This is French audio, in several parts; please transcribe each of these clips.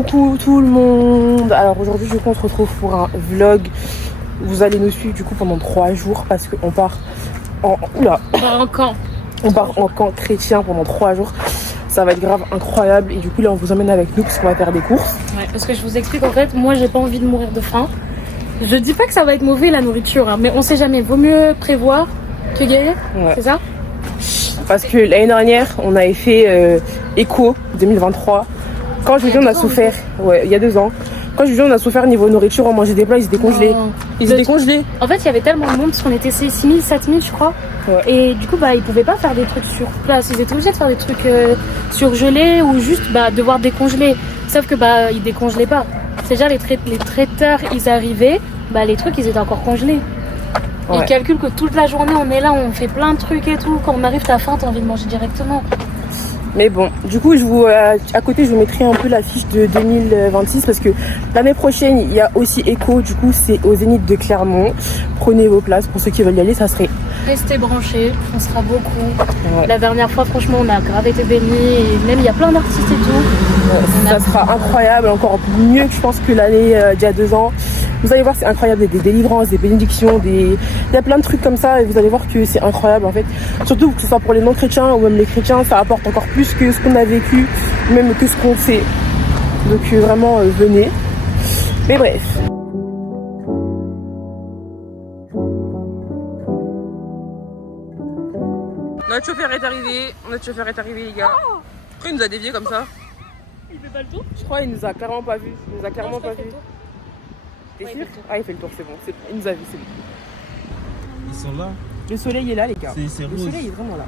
Coucou tout le monde. Alors aujourd'hui du coup on se retrouve pour un vlog. Vous allez nous suivre du coup pendant 3 jours parce qu'on part en... Oula. En camp. On part en camp chrétien pendant 3 jours. Ça va être grave incroyable et du coup là on vous emmène avec nous parce qu'on va faire des courses. Ouais, parce que je vous explique en fait, moi j'ai pas envie de mourir de faim. Je dis pas que ça va être mauvais la nourriture, hein, mais on sait jamais. Vaut mieux prévoir que guérir, Ouais. c'est ça? Parce que l'année dernière on avait fait Echo 2023. Quand je vous dis on a souffert, ouais, il y a 2 ans. Quand je vous dis on a souffert niveau nourriture, on mangeait des plats, ils étaient congelés. Non. Ils étaient congelés. En fait, il y avait tellement de monde parce qu'on était 6 000, 7 000 je crois. Ouais. Et du coup, ils pouvaient pas faire des trucs sur place. Ils étaient obligés de faire des trucs surgelés ou juste devoir décongeler. Sauf que ils décongelaient pas. C'est déjà les traiteurs, ils arrivaient, les trucs ils étaient encore congelés. Ouais. Ils calculent que toute la journée on est là, on fait plein de trucs et tout. Quand on arrive, t'as faim, t'as envie de manger directement. Mais bon, du coup, à côté, je vous mettrai un peu la fiche de 2026 parce que l'année prochaine, il y a aussi Echo. Du coup, c'est au Zénith de Clermont. Prenez vos places pour ceux qui veulent y aller, ça serait... Restez branchés, on sera beaucoup. Ouais. La dernière fois, franchement, on a grave été bénis. Et même, il y a plein d'artistes et tout. Ça sera incroyable, encore mieux que je pense que l'année d'il y a 2 ans. Vous allez voir, c'est incroyable, des délivrances, des bénédictions, il y a plein de trucs comme ça et vous allez voir que c'est incroyable en fait. Surtout que ce soit pour les non-chrétiens ou même les chrétiens, ça apporte encore plus que ce qu'on a vécu, même que ce qu'on sait. Donc vraiment, venez. Mais bref. Notre chauffeur est arrivé les gars. Pourquoi il nous a dévié comme ça? Il fait pas le tour? Je crois qu'il nous a carrément pas vu. Il nous a carrément pas vu. T'es sûr? Ah, il fait le tour, c'est bon. Il nous a vu, c'est bon. Ils sont là. Le soleil est là, les gars. C'est Le rose. soleil est vraiment là.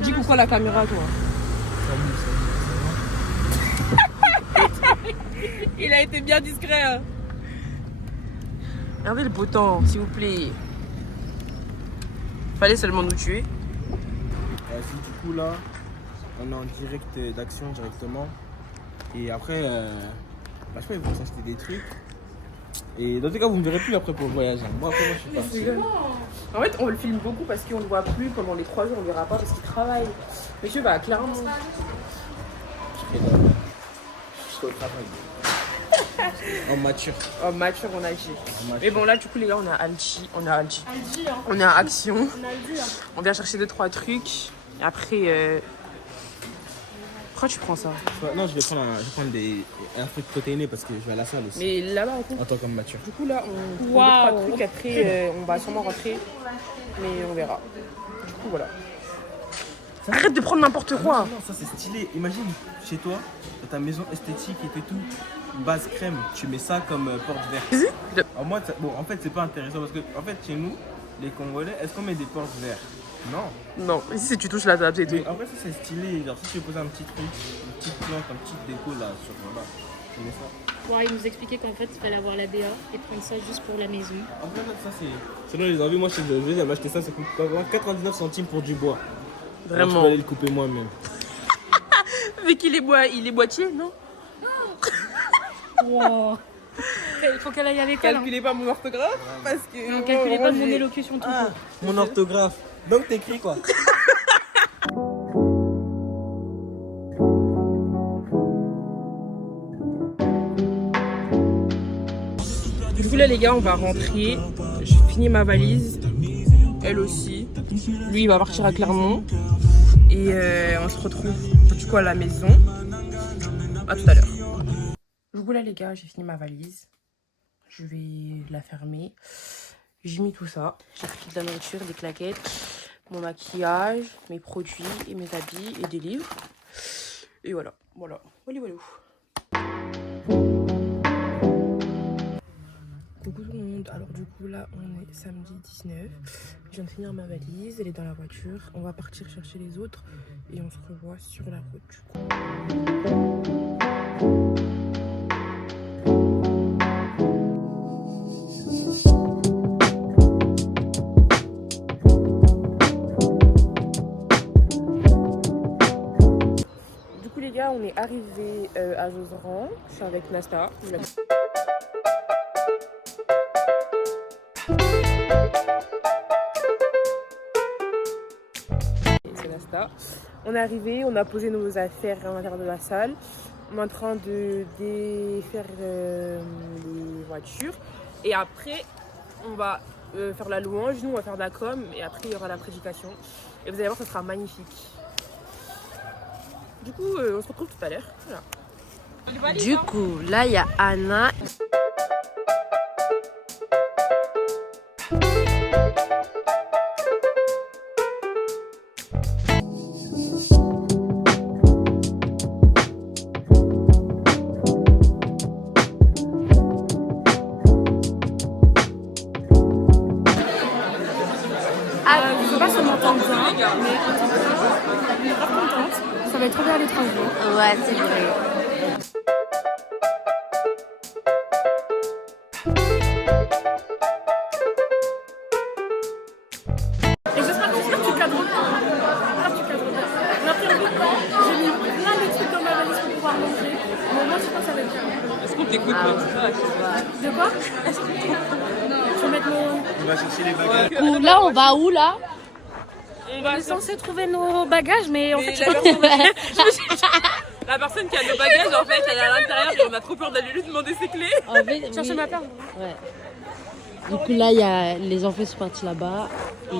Dis pourquoi la caméra, toi? Il a été bien discret. Hein. Regardez le beau temps, s'il vous plaît. Fallait seulement nous tuer. Du coup là, on est en direct d'action directement. Et après, je sais pas, ils vont s'acheter des trucs. Et dans tous les cas, vous me verrez plus après pour le voyage. Moi, je suis parti. En fait, on le filme beaucoup parce qu'on le voit plus pendant les 3 jours, on le verra pas parce qu'il travaille. Monsieur va clairement. Je serai au travail. En mature. Oh, mature, on agit. Mais bon, là, du coup, les gars, on est à Algi. Hein. On est à Action. On a le hein. On vient chercher 2-3 trucs. Et après. Pourquoi tu prends ça? Non, je vais prendre un truc protéiné parce que je vais à la salle aussi. Mais là-bas, en fait. En tant que mature. Du coup, là, on prend 2-3 trucs. Après, on va sûrement rentrer. Mais on verra. Du coup, voilà. Arrête de prendre n'importe quoi. Non, ça c'est stylé. Imagine chez toi, dans ta maison esthétique et tout, base crème, tu mets ça comme porte-vert. Alors moi, bon, en fait, c'est pas intéressant parce que, en fait, chez nous, les Congolais, est-ce qu'on met des porte-verts? Non. Non, ici, si tu touches la table, c'est tout. Mais en fait, ça c'est stylé. Genre, si tu veux poser un petit truc, une petite plante, un petit déco là, sur voilà, tu mets ça. Ouais, il nous expliquait qu'en fait, il fallait avoir la BA et prendre ça juste pour la maison. En fait, ça c'est. Selon les envies, moi, je vais acheter ça, ça coûte 99 centimes pour du bois. Alors, Vraiment. je vais aller le couper moi-même. Vu qu'il est boîtier, non? Wow. Il faut qu'elle aille avec elle. Calculez pas mon orthographe parce que. Non, calculez pas mon élocution tout court. Mon orthographe. Donc t'écris quoi? Du coup là les gars on va rentrer. J'ai fini ma valise. Elle aussi. Lui il va partir à Clermont. Et on se retrouve du coup à la maison. À tout à l'heure. Du coup là les gars j'ai fini ma valise. Je vais la fermer. J'ai mis tout ça. J'ai pris de la nourriture, des claquettes, mon maquillage, mes produits et mes habits et des livres. Et voilà. Voilà. Voilà. Coucou tout le monde, alors du coup là on est samedi 19, je viens de finir ma valise, elle est dans la voiture, on va partir chercher les autres et on se revoit sur la route du coup. Du coup les gars on est arrivé à Josran, je suis avec Nasta. C'est Nasta. On est arrivé, on a posé nos affaires à l'intérieur de la salle. On est en train de défaire les voitures. Et après, on va faire la louange. Nous, on va faire de la com. Et après, il y aura la prédication. Et vous allez voir, ça sera magnifique. Du coup, on se retrouve tout à l'heure. Voilà. Du coup, là, il y a Anna. Je sais pas si on m'entend bien, mais en tout cas, je suis grave contente. Ça va être trop bien les travaux. Ouais, c'est vrai. Et j'espère que tu cadres bien. J'espère que tu cadres bien. On a pris un peu de temps. J'ai mis plein de trucs dans ma valise pour pouvoir manger. Bon, moi, je pense que ça va être bien. Est-ce qu'on t'écoute toi? De quoi? Je vais mettre mon... On va chercher les bagages. Du coup, là, on va où là? On On est censé trouver nos bagages, mais en fait, je sais la, pas. personne... la personne qui a nos bagages, en fait, elle est à l'intérieur et on a trop peur d'aller lui demander ses clés. En fait, Chercher ma paire. Ouais. Du coup, là, il y a les enfants sont partis là-bas. Et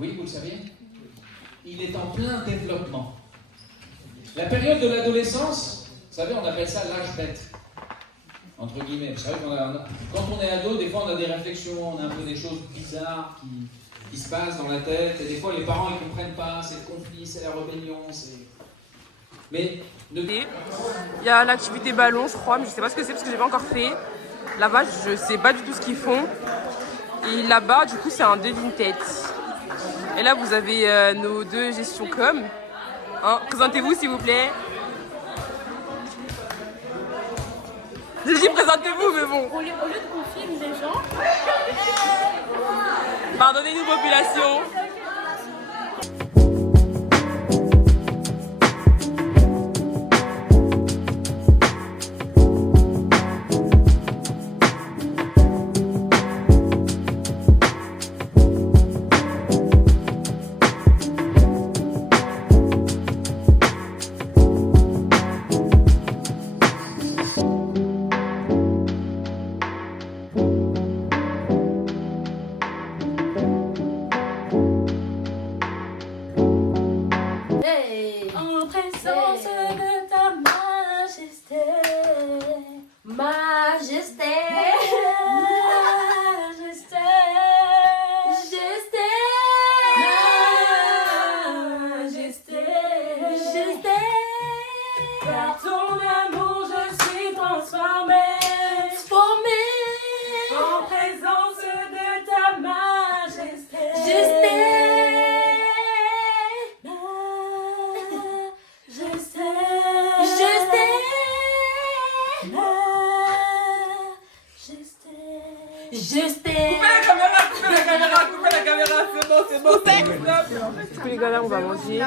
Oui, vous le saviez? Il est en plein développement. La période de l'adolescence, vous savez, on appelle ça l'âge bête. Entre guillemets. Vous savez, quand on est ado, des fois on a des réflexions, on a un peu des choses bizarres qui se passent dans la tête. Et des fois les parents ils comprennent pas, c'est le conflit, c'est la rébellion, c'est... Mais ne... Il y a l'activité ballon, je crois, mais je sais pas ce que c'est parce que j'ai pas encore fait. Là-bas, je sais pas du tout ce qu'ils font. Et là-bas, du coup, c'est un devine-tête. Et là, vous avez nos deux gestions com. Hein, présentez-vous, s'il vous plaît. J'ai dit présentez-vous, mais bon. Au lieu qu'on filme les gens, Pardonnez-nous, population. en présence de ta majesté. Majesté. Majesté. Majesté. Majesté. Majesté. Par ton amour, je suis transformée. En présence de ta majesté. Coupez la caméra, c'est bon, Du coup, les gars, là, on va manger.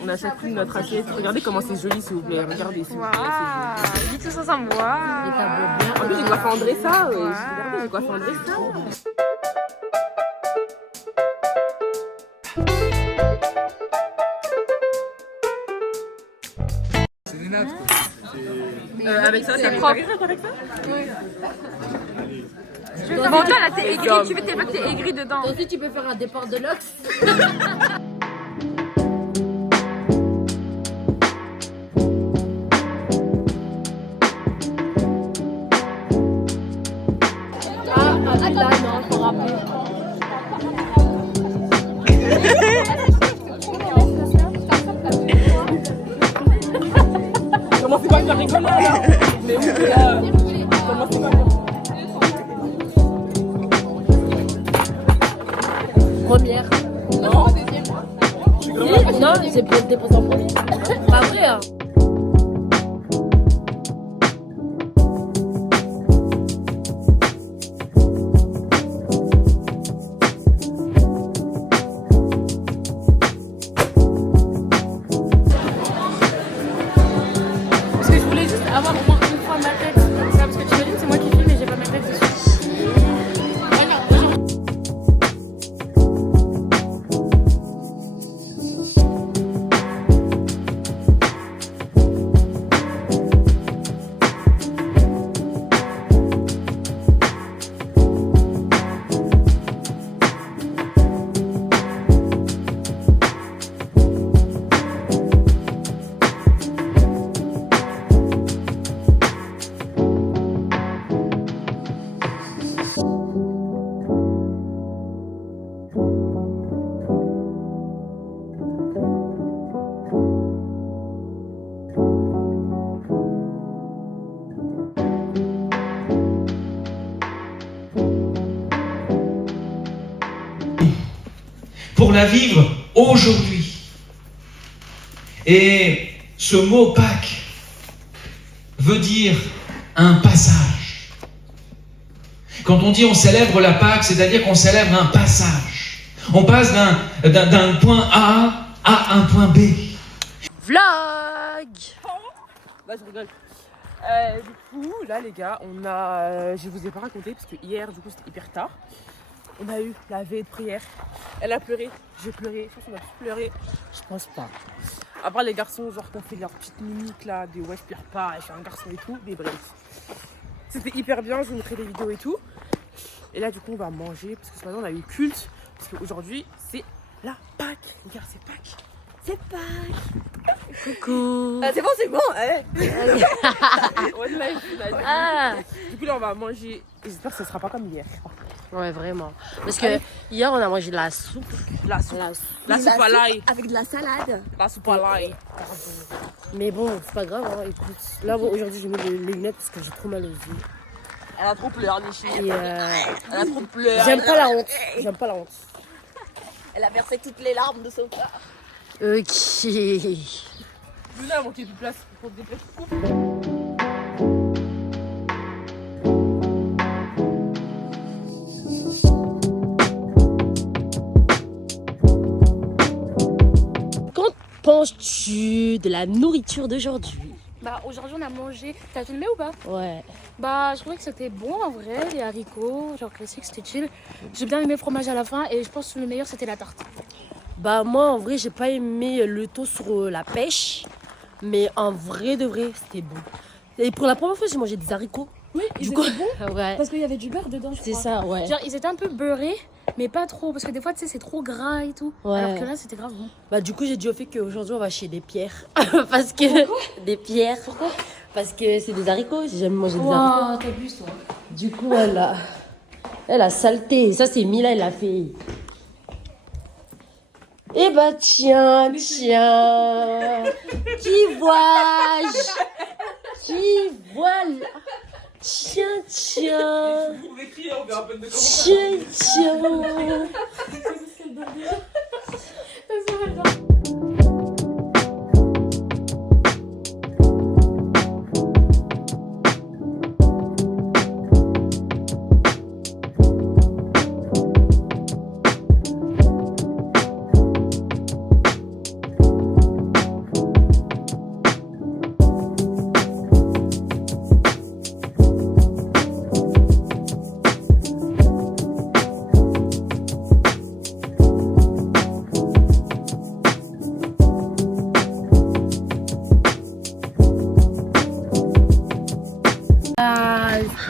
On a chacune notre assiette. Regardez comment c'est joli, s'il vous plaît. Regardez, s'il vous plaît. Dis tout ça sans me voir. En plus, j'ai coiffé André ça. Regardez, j'ai coiffé André ça. Avec ça, c'est propre. Avec ça? Bon, toi là t'es aigri, tu veux t'es aigri dedans. Toi aussi, tu peux faire un départ de l'ox. Là, non, faut rappeler. Commencez pas à faire rigoler là. Mais oui, là. Commencez pas à faire. Première. Non. Si, non, c'est pour déposer en premier. Pas vrai, hein. Parce que je voulais juste avoir au moins une fois ma tête. Ça, parce que tu imagines, c'est moi qui filme et j'ai pas ma tête dessus. Pour la vivre aujourd'hui. Et ce mot Pâques veut dire un passage. Quand on dit on célèbre la Pâques, c'est-à-dire qu'on célèbre un passage. On passe d'un point A à un point B. Vlog. Bah, je rigole. Du coup, là, les gars, je vous ai pas raconté parce que hier, du coup, c'était hyper tard. On a eu la veille de prière. Elle a pleuré, j'ai pleuré. Je pense qu'on a tous pleuré. Je pense pas. À part les garçons, genre, qui ont fait leur petite mimique là, des ouais, je pleure pas, je suis un garçon et tout. Mais bref. C'était hyper bien, je vous montrerai des vidéos et tout. Et là, du coup, on va manger parce que ce matin, on a eu culte. Parce qu'aujourd'hui, c'est la Pâques. Regarde, c'est Pâques. C'est Pâques. Coucou. Ah, c'est bon, hein. One life, Ah. Du coup, là, on va manger. Et j'espère que ce sera pas comme hier. Ouais, vraiment. Parce que hier, on a mangé de la soupe. La soupe à l'ail. Avec de la salade. La soupe à l'ail. Mais bon, c'est pas grave, hein. Écoute. Là, bon, aujourd'hui, j'ai mis les lunettes parce que j'ai trop mal aux yeux. Elle a trop pleuré, Nichi. Et Elle a trop pleuré. j'aime pas la honte. J'aime pas la honte. Elle a versé toutes les larmes de son corps. Ok. Luna a manqué de place pour te déplacer. Qu'en penses-tu de la nourriture d'aujourd'hui? Bah, aujourd'hui, on a mangé. T'as filmé ou pas? Ouais. Bah, je trouvais que c'était bon en vrai. Les haricots, genre classique, c'était chill. J'ai bien aimé le fromage à la fin et je pense que le meilleur, c'était la tarte. Bah, moi, en vrai, j'ai pas aimé le toast sur la pêche. Mais en vrai de vrai, c'était bon. Et pour la première fois, j'ai mangé des haricots. Oui, ils Du étaient coup, bons ouais. parce qu'il y avait du beurre dedans, je C'est crois. ça, ouais. Genre, ils étaient un peu beurrés, mais pas trop. Parce que des fois, tu sais, c'est trop gras et tout. Ouais. Alors que là, c'était grave bon. Bah, du coup, j'ai dit au fait qu'aujourd'hui, on va chez des pierres. Parce que. Des pierres. Pourquoi? Parce que c'est des haricots. J'ai jamais mangé des haricots. Wow, t'abuses, toi. Du coup, elle a saleté. Ça, c'est Mila, elle a fait. Eh bah, tiens. Qui vois-je? Qui voilà? Tiens. Vous pouvez crier, on verra à peine de Tiens.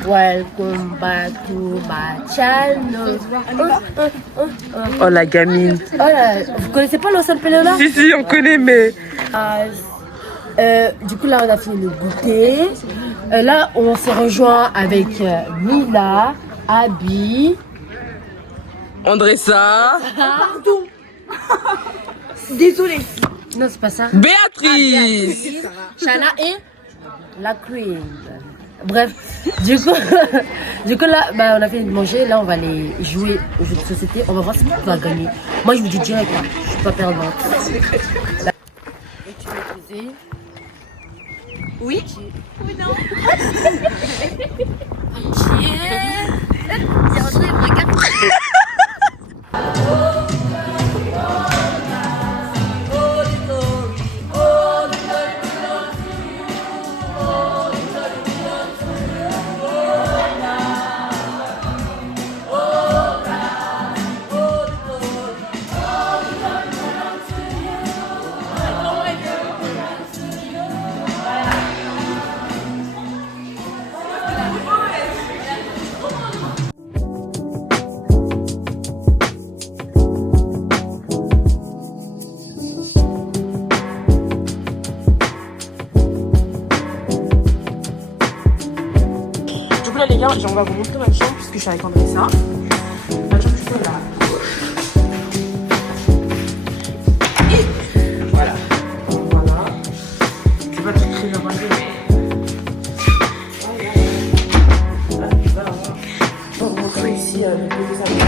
Welcome back to my channel. Oh la gamine. Oh là, vous connaissez pas l'Ocean Pelola? Si, on connaît, mais. Du coup, là, on a fini le goûter. Là, on s'est rejoint avec Mila, Abby. Andressa. Pardon. Désolée. Non, c'est pas ça. Béatrice. Shana et la Queen. Bref, du coup là, bah, on a fait manger. Là, on va aller jouer aux jeux de société. On va voir ce qu'on va gagner. Moi, je vous dis direct, hein, je suis pas perdante. Es-tu maîtrisée? Oui. Oui, non. Qui est... Il y a un truc, regarde. Les gars, on va vous montrer ma chambre puisque je suis avec Andressa. Ma chambre plutôt là. Et voilà. Voilà. C'est pas très bien rangé, mais. On va vous montrer ici les deux salons.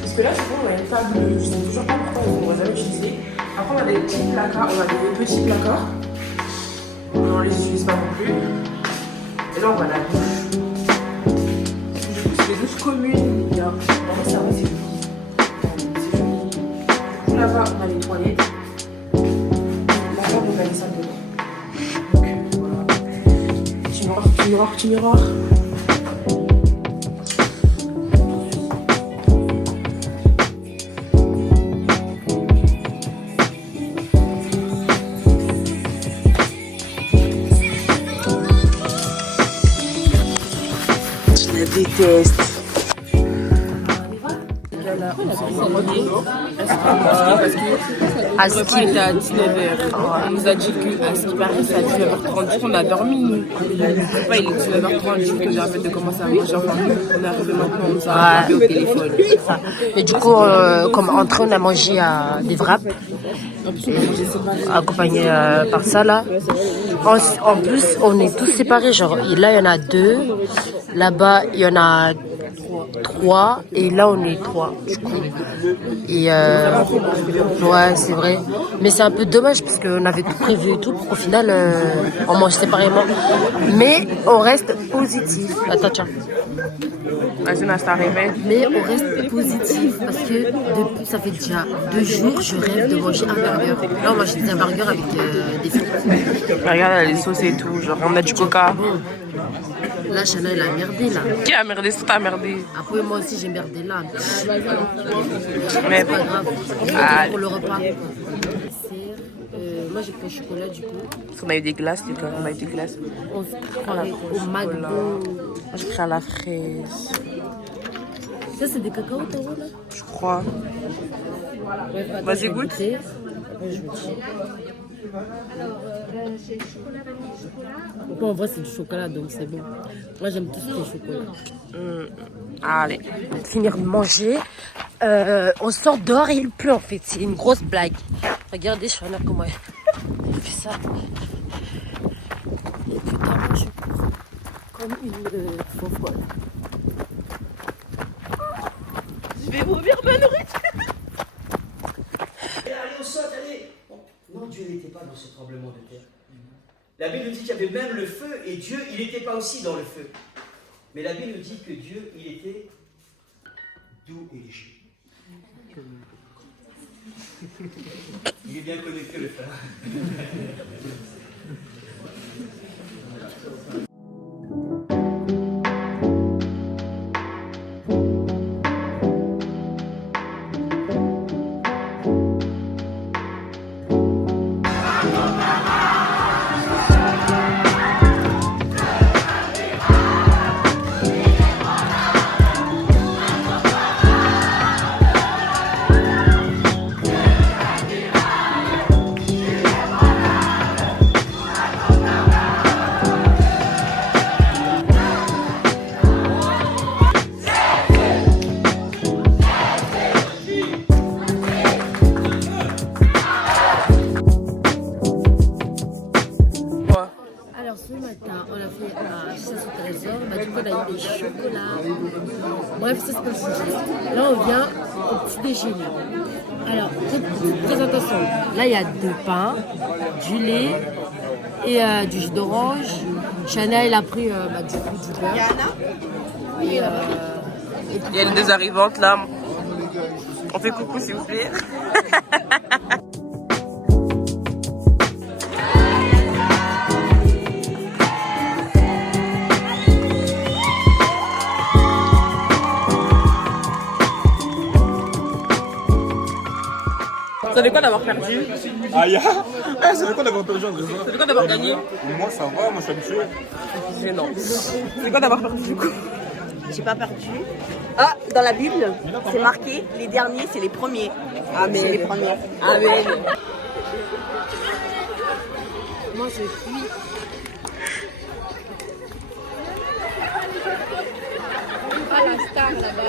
Parce que là, souvent, on a une table, je sais toujours pas pourquoi on ne va jamais utiliser. Après, on a des petits placards, on a des petits placards. On les utilise pas non plus. Et là, on va à la douche. Les douches communes, les gars. On va servir, c'est joli. Là-bas, on a les toilettes. Là-bas, on a les salles de bain. Donc, voilà. Petit miroir. Je la déteste. À ce qui était à 19h. On nous a dit qu'à ce qui paraît, c'est à 19h30. On a dormi, nous. Il est 19h30, je nous rappelle de commencer à manger. Enfin, on est arrivé maintenant, on nous a rappelé au téléphone. Et du coup, comme entrée, on a mangé des wraps. Accompagné par ça, là. En plus, on est tous séparés. Genre, là, il y en a 2. Là-bas, il y en a 3. Et là, on est 3, du coup. Et ouais, c'est vrai. Mais c'est un peu dommage parce qu'on avait tout prévu et tout. Au final, on mange séparément. Mais on reste positif. Attends, tiens. Vas-y, Nasta, réveille. Mais on reste positif parce que depuis, ça fait déjà 2 jours, je rêve de manger un burger. Là, on mange des burgers avec des frites. Regarde, les sauces et tout. Genre, on a du coca. Là, Chana, elle a merdé, là. Qui a merdé? C'est toi, merdé. Après, moi aussi, j'ai merdé là. Mais C'est pas grave. Ah. Pour le repas. Moi, j'ai pris au chocolat, du coup. parce qu'on a eu des glaces, les gars. On a eu des glaces. On se préparait au McDo. Moi, j'ai pris à la fraise. Ça, c'est des cacao, t'as vu, là? Je crois. Bref, attends, Vas-y, je vais goûte. goûter. Après, je vous dis. Bon, en vrai, c'est du chocolat, donc c'est bon. Moi, j'aime tout ce qui est chocolat. Allez. Finir de manger, on sort dehors et il pleut en fait, c'est une grosse blague. Regardez Shana comment elle fait ça. Et putain, moi je cours comme une faux folle. Je vais vomir ma nourriture. Allez, on saute, allez. Non, Dieu n'était pas dans ce tremblement de terre. La Bible nous dit qu'il y avait même le feu, et Dieu, il n'était pas aussi dans le feu. Mais la Bible nous dit que Dieu, il était doux et léger. Il est bien connecté, le frère. Ce matin, on a fait un chasse au trésor. Du coup, on a eu des chocolats. Bref, ça c'est pas le sujet. Là, on vient au petit déjeuner. Alors, présentation. Là, il y a 2 pains, du lait et du jus d'orange. Chana, elle a pris du beurre. Et Il y a les 2 arrivantes là. On fait coucou s'il vous plaît. Ça fait quoi d'avoir perdu? Aïe, ça fait quoi d'avoir perdu en raison? Ça fait quoi d'avoir gagné? Moi ça va, moi je suis habitué. Gênant. C'est quoi d'avoir perdu du coup? J'ai pas perdu. Ah, dans la Bible, c'est marqué, les derniers, c'est les premiers. Amen. C'est les premiers. Amen. moi, je fuis. Pas la star là-bas.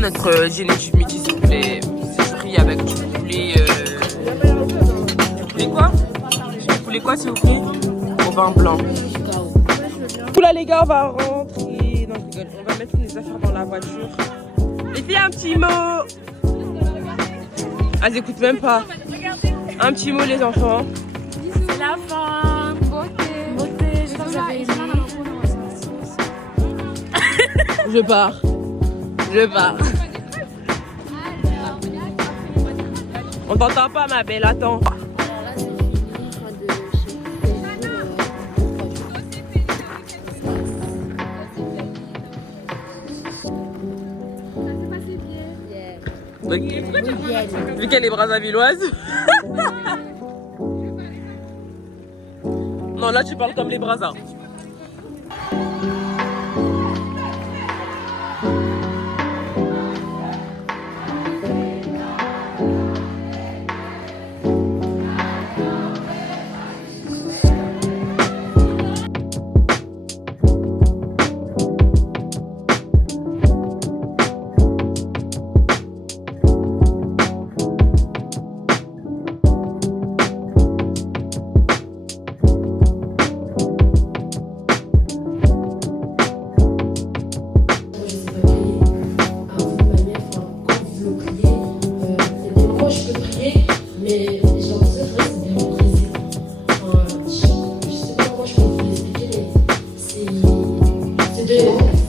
Notre génétique midi s'il vous plaît. C'est frit avec du poulet. Du poulet quoi? Du poulet quoi s'il vous plaît? Au vin blanc. Là les gars, on va rentrer. Non, je rigole. On va mettre les affaires dans la voiture. Les filles, un petit mot. Elles écoutent même pas. Un petit mot les enfants. C'est la fin. Beauté, j'espère que vous avez aimé. Je pars. On t'entend pas ma belle, attends. Alors là, c'est fini. Fin de Vu qu'elle est brassavilloise. Non, là tu parles comme les brasas.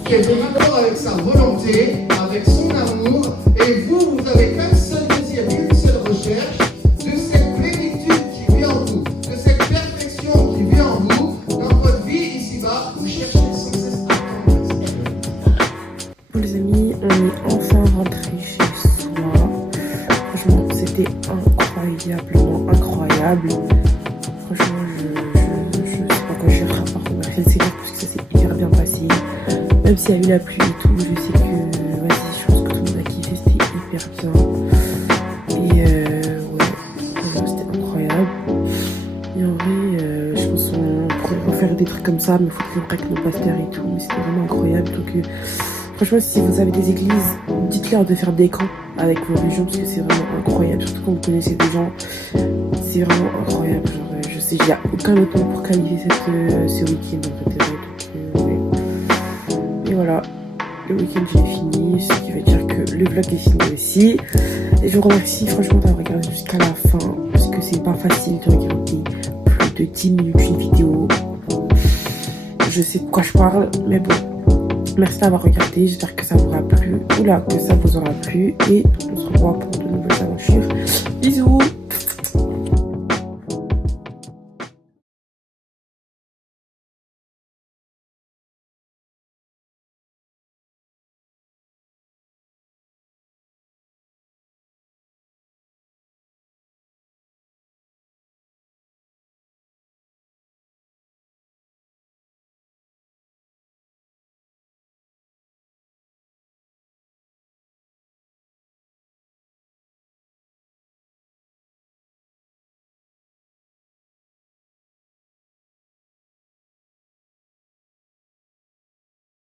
qui est de raccord avec sa volonté, avec son amour, et vous avez qu'un seul désir, une seule recherche, de cette plénitude qui vit en vous, de cette perfection qui vit en vous, dans votre vie ici-bas, vous cherchez sans cesse à attendre. Bon les amis, on est enfin rentré chez soi. Franchement, c'était incroyablement incroyable. Franchement, je sais pas quoi je vais par remercier le Seigneur parce que ça s'est hyper bien passé. Même s'il y a eu la pluie et tout, je sais que, vas-y, je pense que tout le monde a kiffé, c'était hyper bien. Et ouais, c'était incroyable. Et en vrai, je pense qu'on pourrait refaire des trucs comme ça, mais il faut toujours avec nos pasteurs et tout. Mais c'était vraiment incroyable. Donc, franchement, si vous avez des églises, dites-leur de faire des camps avec vos régions parce que c'est vraiment incroyable. Surtout quand vous connaissez des gens, c'est vraiment incroyable. Genre, je sais, il n'y a aucun autre mot pour qualifier ce week-end en fait. Donc, ouais. voilà, le week-end j'ai fini, ce qui veut dire que le vlog est fini aussi. Et je vous remercie franchement d'avoir regardé jusqu'à la fin, parce que c'est pas facile de regarder plus de 10 minutes une vidéo. Je sais de quoi je parle, mais bon. Merci d'avoir regardé, j'espère que ça vous aura plu, que ça vous aura plu, et on se revoit pour de nouvelles aventures. Bisous!